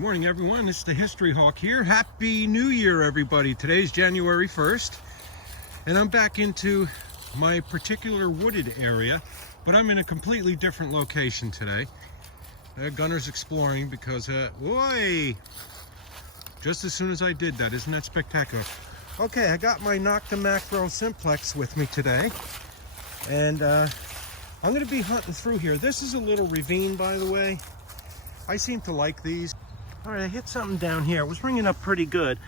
Good morning, everyone. It's the History Hawk here. Happy New Year, everybody. Today's January 1st, and I'm back into my particular wooded area, but I'm in a completely different location today. Gunner's exploring because, whoa! Just as soon as I did that, isn't that spectacular? Okay, I got my Nocta Macro Simplex with me today, and I'm going to be hunting through here. This is a little ravine, by the way. I seem to like these. All right, I hit something down here. It was ringing up pretty good.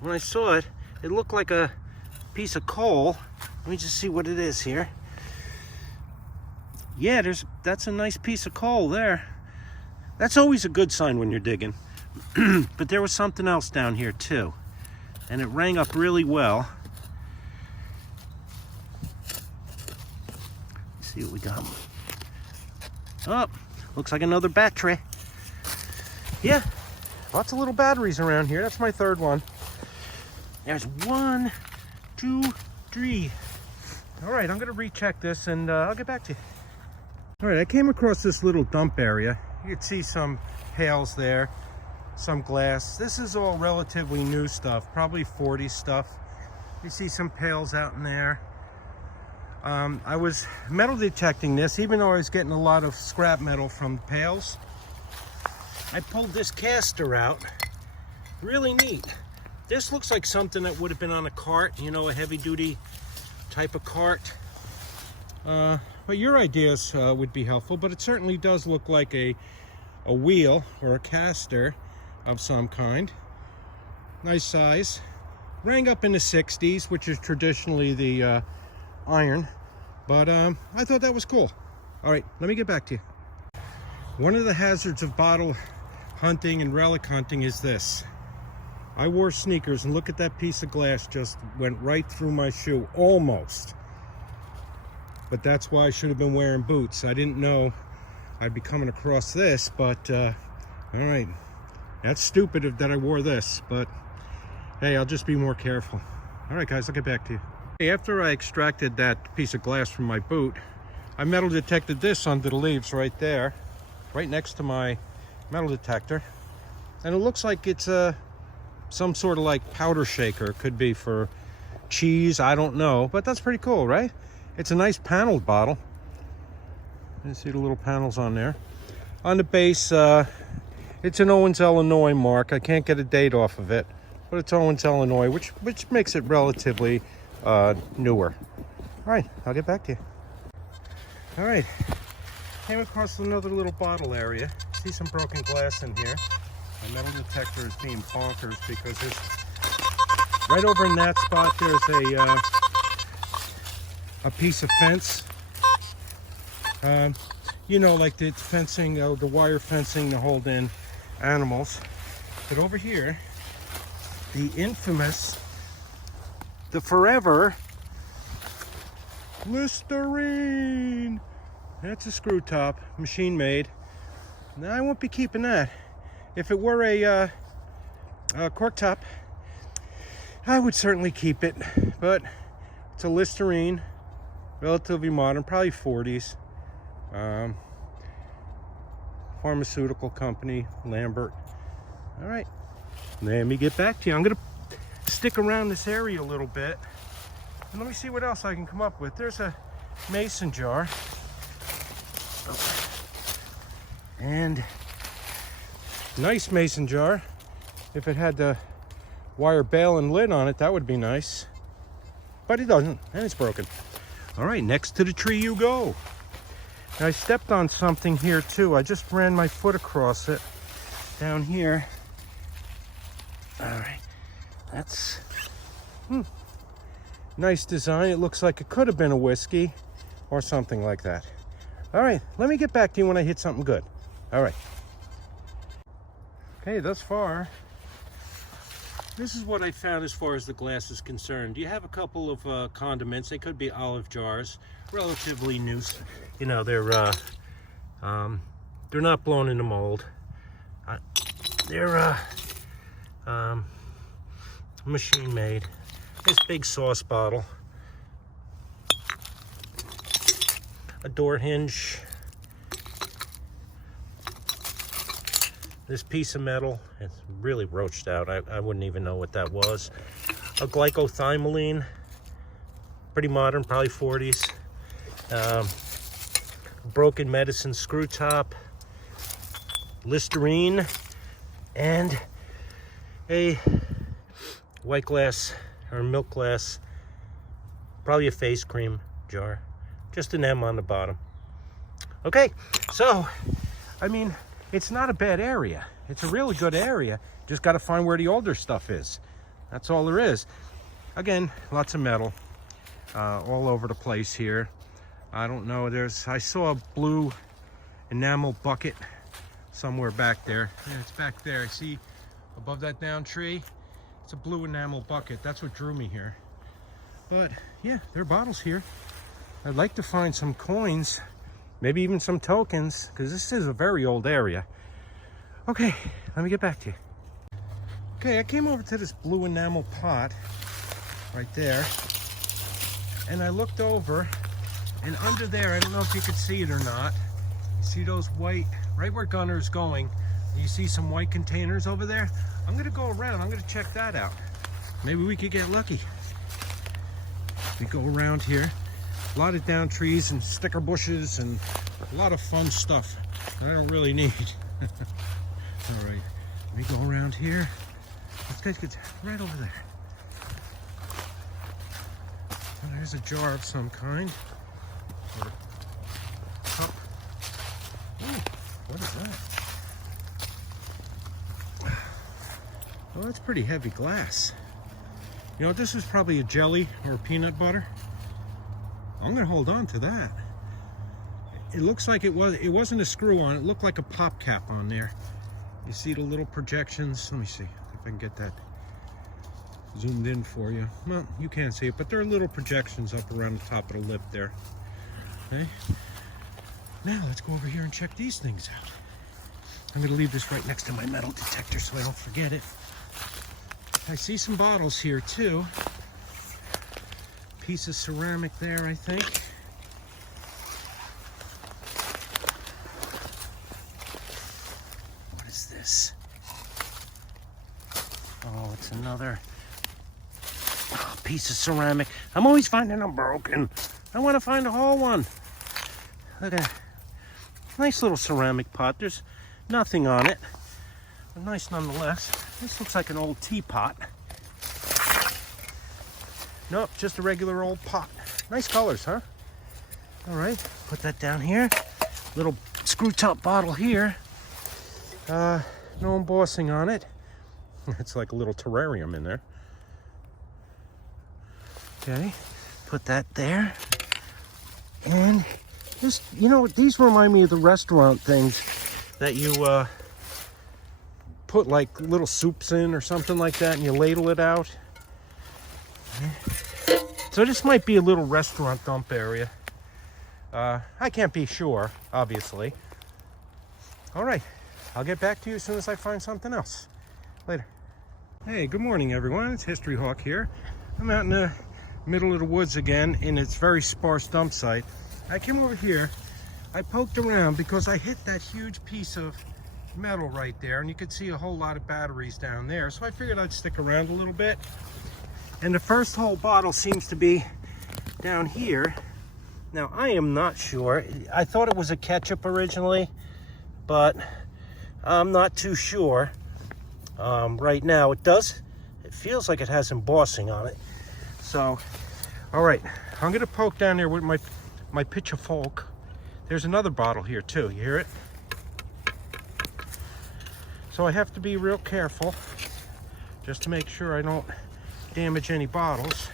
When I saw it, it looked like a piece of coal. Let me just see what it is here. Yeah, that's a nice piece of coal there. That's always a good sign when you're digging. But there was something else down here too, and it rang up really well. Let's see what we got. Oh, looks like another battery. Yeah, lots of little batteries around here. That's my third one. There's 1, 2, 3. All right, I'm gonna recheck this and I'll get back to you. All right, I came across this little dump area. You can see some pails there, some glass. This is all relatively new stuff, probably 40s stuff. You see some pails out in there. I was metal detecting this, even though I was getting a lot of scrap metal from the pails. I pulled this caster out. Really neat. This looks like something that would have been on a cart, you know, a heavy-duty type of cart. But your ideas would be helpful, but it certainly does look like a wheel or a caster of some kind. Nice size. Rang up in the 60s, which is traditionally the iron, but I thought that was cool. All right, let me get back to you. One of the hazards of bottle hunting and relic hunting is this. I wore sneakers, and look at that piece of glass, just went right through my shoe, almost. But that's why I should have been wearing boots. I didn't know I'd be coming across this, but all right. That's stupid that I wore this, but hey, I'll just be more careful. All right, guys, I'll get back to you. Hey, after I extracted that piece of glass from my boot, I metal detected this under the leaves right there, right next to my metal detector, and it looks like it's some sort of like powder shaker. It could be for cheese, I don't know, but that's pretty cool, right? It's a nice paneled bottle. You see the little panels on there. On the base, it's an Owens, Illinois mark. I can't get a date off of it, but it's Owens, Illinois, which makes it relatively newer. All right, I'll get back to you. All right, came across another little bottle area. See some broken glass in here. My metal detector is being bonkers because there's right over in that spot. There's a piece of fence. You know, like the fencing, the wire fencing to hold in animals. But over here, the infamous, the forever Listerine. That's a screw top, machine made. Now I won't be keeping that. If it were a cork top, I would certainly keep it. But it's a Listerine, relatively modern, probably 40s. Pharmaceutical company, Lambert. All right, let me get back to you. I'm gonna stick around this area a little bit, and let me see what else I can come up with. There's a mason jar. And nice mason jar. If it had the wire bail and lid on it, that would be nice. But it doesn't, and it's broken. All right, next to the tree you go. Now, I stepped on something here too. I just ran my foot across it down here. All right, that's nice design. It looks like it could have been a whiskey or something like that. All right, let me get back to you when I hit something good. All right. Okay, thus far, this is what I found as far as the glass is concerned. You have a couple of condiments. They could be olive jars, relatively new. You know, they're not blown into mold. They're machine made. This big sauce bottle, a door hinge, this piece of metal, it's really roached out. I wouldn't even know what that was. A glycothymoline, pretty modern, probably 40s. Broken medicine screw top, Listerine, and a white glass or milk glass, probably a face cream jar, just an M on the bottom. Okay, so I mean, it's not a bad area. It's a really good area. Just got to find where the older stuff is. That's all there is. Again, lots of metal all over the place here. I don't know, I saw a blue enamel bucket somewhere back there. Yeah, it's back there. I see above that down tree. It's a blue enamel bucket. That's what drew me here. But yeah, there are bottles here. I'd like to find some coins, maybe even some tokens, because this is a very old area. Okay, let me get back to you. Okay, I came over to this blue enamel pot right there, and I looked over, and under there, I don't know if you could see it or not, you see those white, right where Gunner's going, you see some white containers over there? I'm gonna go around, I'm gonna check that out. Maybe we could get lucky. We go around here, a lot of down trees and sticker bushes and a lot of fun stuff I don't really need. All right, let me go around here. Let's get right over there. Oh, there's a jar of some kind. Or a cup. Ooh, what is that? Oh, that's pretty heavy glass. You know, this is probably a jelly or peanut butter. I'm gonna hold on to that. It looks like it wasn't a screw on, it looked like a pop cap on there. You see the little projections? Let me see if I can get that zoomed in for you. Well, you can't see it, but there are little projections up around the top of the lip there. Okay. Now let's go over here and check these things out. I'm gonna leave this right next to my metal detector so I don't forget it. I see some bottles here too. Piece of ceramic there, I think. What is this? Oh, it's another piece of ceramic. I'm always finding them broken. I want to find a whole one. Look at that. Nice little ceramic pot. There's nothing on it, but nice nonetheless. This looks like an old teapot. Nope, just a regular old pot. Nice colors, huh? All right, put that down here. Little screw top bottle here. No embossing on it. It's like a little terrarium in there. Okay, put that there. And just, you know, these remind me of the restaurant things that you put like little soups in or something like that, and you ladle it out. Okay. So this might be a little restaurant dump area. I can't be sure, obviously. All right, I'll get back to you as soon as I find something else. Later. Hey, good morning, everyone. It's History Hawk here. I'm out in the middle of the woods again in its very sparse dump site. I came over here, I poked around because I hit that huge piece of metal right there, and you could see a whole lot of batteries down there, so I figured I'd stick around a little bit. And the first whole bottle seems to be down here. Now, I am not sure. I thought it was a ketchup originally, but I'm not too sure. Right now it feels like it has embossing on it. So, all right, I'm gonna poke down there with my pitch of folk. There's another bottle here too, you hear it? So I have to be real careful just to make sure I don't damage any bottles.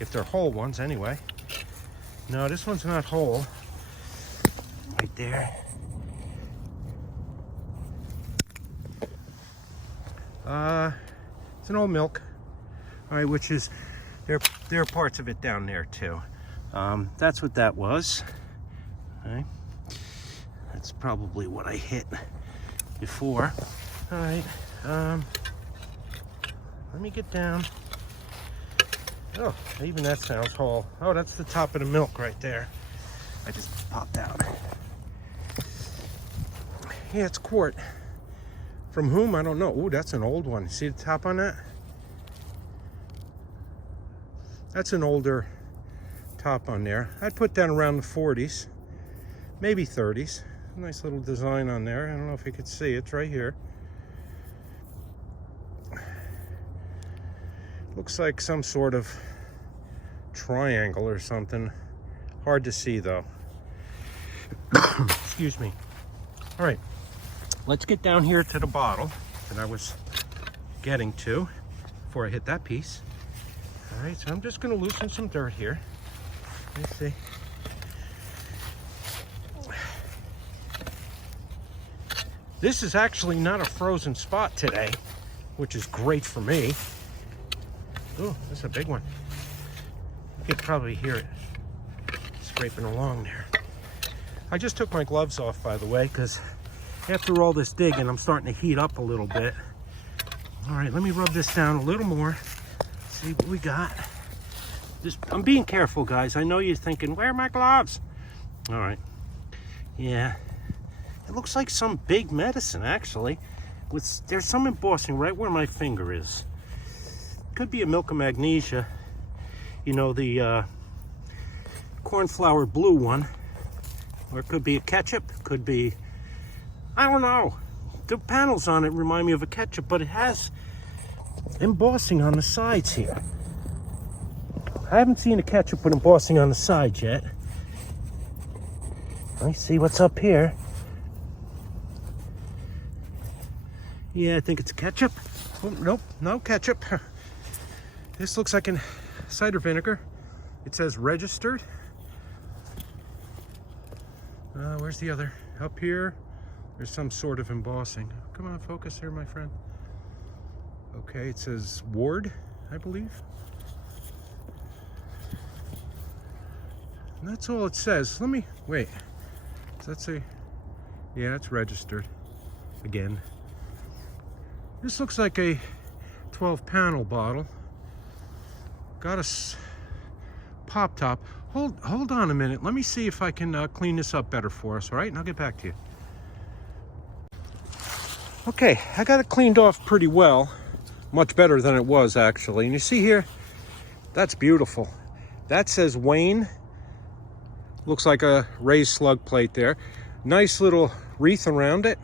If they're whole ones anyway. No, this one's not whole. Right there. It's an old milk. All right, which is, there are parts of it down there too. That's what that was. Okay. That's probably what I hit before. All right, let me get down. Oh, even that sounds whole. Oh, that's the top of the milk right there. I just popped out. Yeah, it's quart. From whom? I don't know. Ooh, that's an old one. See the top on that? That's an older top on there. I'd put that around the 40s, maybe 30s. Nice little design on there. I don't know if you could see it. It's right here. Looks like some sort of triangle or something. Hard to see though. Excuse me. All right, let's get down here to the bottle that I was getting to before I hit that piece. All right, so I'm just going to loosen some dirt here. Let's see. This is actually not a frozen spot today, which is great for me. Oh, that's a big one. You could probably hear it scraping along there. I just took my gloves off, by the way, because after all this digging, I'm starting to heat up a little bit. All right, let me rub this down a little more. See what we got. I'm being careful, guys. I know you're thinking, where are my gloves? All right. Yeah. It looks like some big medicine, actually. There's some embossing right where my finger is. Could be a milk of magnesia. You know, the cornflower blue one. Or it could be a ketchup. Could be, I don't know. The panels on it remind me of a ketchup, but it has embossing on the sides here. I haven't seen a ketchup with embossing on the sides yet. Let me see what's up here. Yeah, I think it's ketchup. Oh, nope, no ketchup. This looks like a cider vinegar. It says registered. Where's the other? Up here, there's some sort of embossing. Come on, focus here, my friend. Okay, it says Ward, I believe. And that's all it says. Let me, wait. Does that say? Yeah, it's registered. Again. This looks like a 12 panel bottle. Got a pop top. Hold on a minute. Let me see if I can clean this up better for us, all right? And I'll get back to you. Okay, I got it cleaned off pretty well. Much better than it was, actually. And you see here, that's beautiful. That says Wayne. Looks like a raised slug plate there. Nice little wreath around it.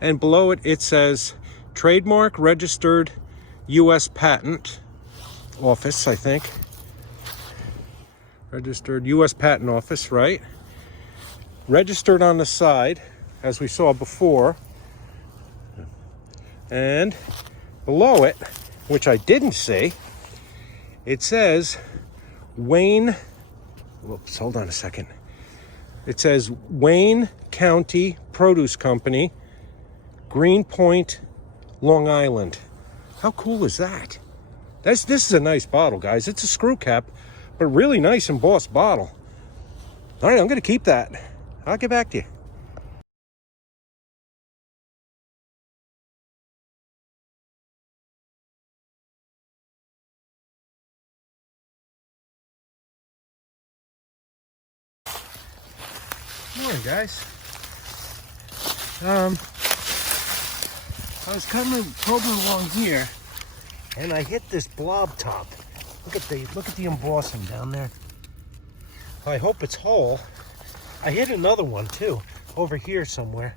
And below it, it says trademark registered U.S. Patent Office, I think. Registered U.S. Patent Office, right? Registered on the side, as we saw before. And below it, which I didn't see, it says Wayne, whoops, hold on a second. It says Wayne County Produce Company, Greenpoint, Long Island. How cool is that? This is a nice bottle, guys. It's a screw cap, but really nice embossed bottle. All right, I'm going to keep that. I'll get back to you. Morning, guys. I was probing along here, and I hit this blob top. Look at the embossing down there. I hope it's whole. I hit another one too, over here somewhere.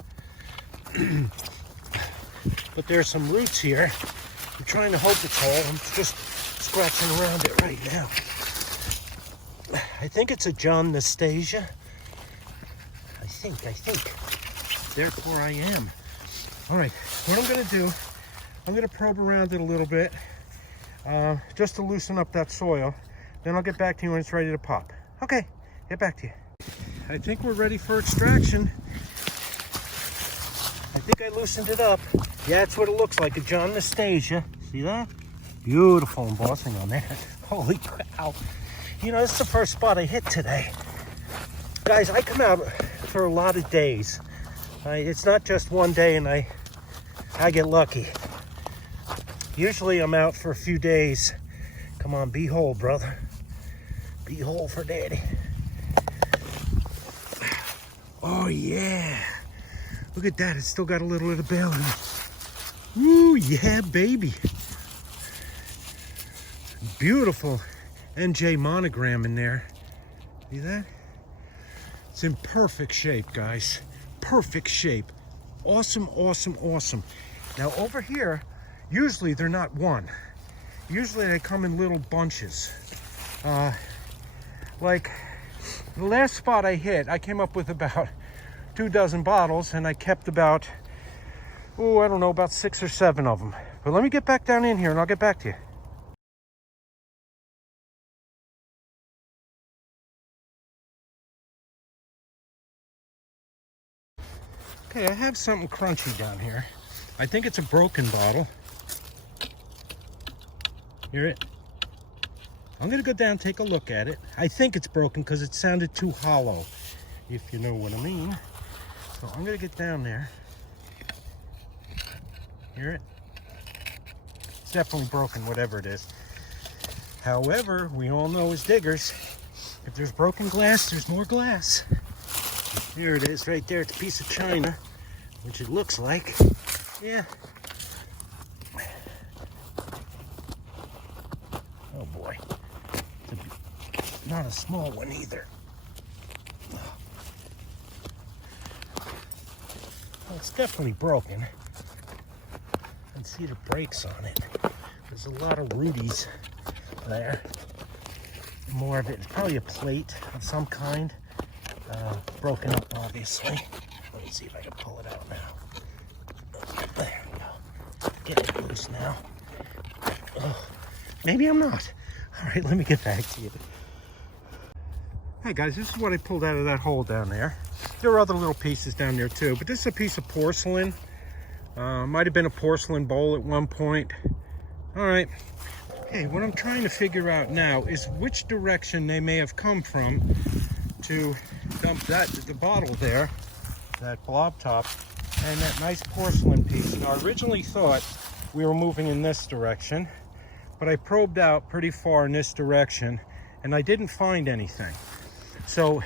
But there's some roots here. I'm trying to hope it's whole. I'm just scratching around it right now. I think it's a John Nastasia. I think. Therefore I am. All right, what I'm gonna do, I'm gonna probe around it a little bit, just to loosen up that soil. Then I'll get back to you when it's ready to pop. Okay, get back to you. I think we're ready for extraction. I think I loosened it up. Yeah, that's what it looks like, a John Nastasia. See that? Beautiful embossing on that. Holy cow. You know, this is the first spot I hit today. Guys, I come out for a lot of days. It's not just one day and I get lucky. Usually I'm out for a few days. Come on, be whole, brother. Be whole for daddy. Oh yeah. Look at that, it's still got a little of the bale in it. Ooh, yeah, baby. Beautiful NJ monogram in there. See that? It's in perfect shape, guys. Perfect shape. Awesome, awesome, awesome. Now over here, usually they're not one. Usually they come in little bunches. Like the last spot I hit, I came up with about 2 dozen bottles, and I kept about, I don't know, about 6 or 7 of them. But let me get back down in here and I'll get back to you. Okay, I have something crunchy down here. I think it's a broken bottle. Hear it? I'm gonna go down and take a look at it. I think it's broken because it sounded too hollow, if you know what I mean. So I'm gonna get down there. Hear it? It's definitely broken, whatever it is. However, we all know as diggers, if there's broken glass, there's more glass. Here it is right there. It's a piece of china, which it looks like. Yeah. Oh boy. It's not a small one either. Well, it's definitely broken. I can see the breaks on it. There's a lot of rudies there. More of it. It's probably a plate of some kind. Broken up, obviously. Let me see if I can pull it out now. There we go. Get it loose now. Oh, maybe I'm not. All right, let me get back to you. Hey guys, this is what I pulled out of that hole down there. There are other little pieces down there too, but this is a piece of porcelain. Might have been a porcelain bowl at one point. All right. Okay, what I'm trying to figure out now is which direction they may have come from to dump the bottle there, that blob top, and that nice porcelain piece. Now, I originally thought we were moving in this direction, but I probed out pretty far in this direction, and I didn't find anything. So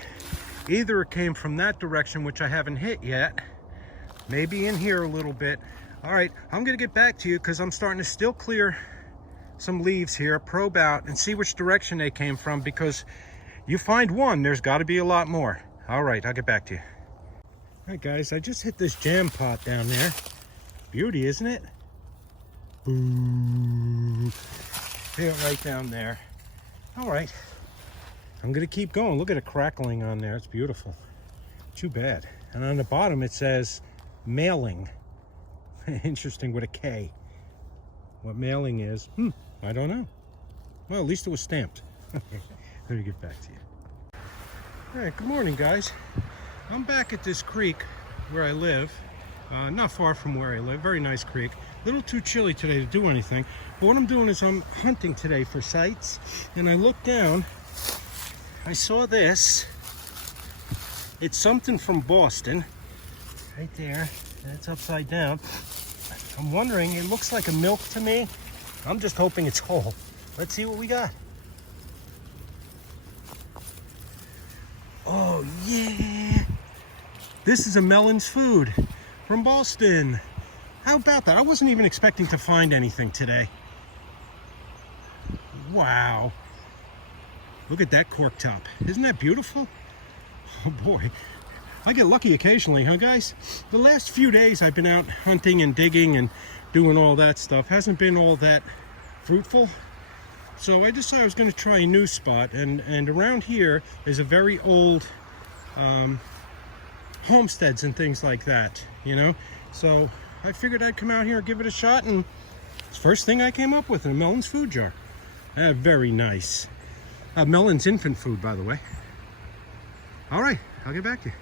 either it came from that direction, which I haven't hit yet, maybe in here a little bit. All right, I'm gonna get back to you because I'm starting to still clear some leaves here, probe out, and see which direction they came from, because you find one, there's got to be a lot more. All right, I'll get back to you. All right, guys, I just hit this jam pot down there. Beauty, isn't it? Boom. Hit it right down there. All right, I'm gonna keep going. Look at it crackling on there. It's beautiful. Too bad. And on the bottom it says mailing. Interesting, with a K. What mailing is, I don't know. Well, at least it was stamped. Let me get back to you. All right, good morning, guys. I'm back at this creek where I live, not far from where I live. Very nice creek. A little too chilly today to do anything. But what I'm doing is I'm hunting today for sites, and I looked down. I saw this. It's something from Boston, right there. And it's upside down. I'm wondering, it looks like a milk to me. I'm just hoping it's whole. Let's see what we got. Oh yeah, this is a Melon's Food from Boston. How about that? I wasn't even expecting to find anything today. Wow, look at that cork top. Isn't that beautiful? Oh boy, I get lucky occasionally, huh guys? The last few days I've been out hunting and digging and doing all that stuff. Hasn't been all that fruitful. So I decided I was going to try a new spot, and around here is a very old homesteads and things like that, you know. So I figured I'd come out here and give it a shot, and it's the first thing I came up with, a Melon's Food jar. Very nice. Melon's infant food, by the way. All right, I'll get back to you.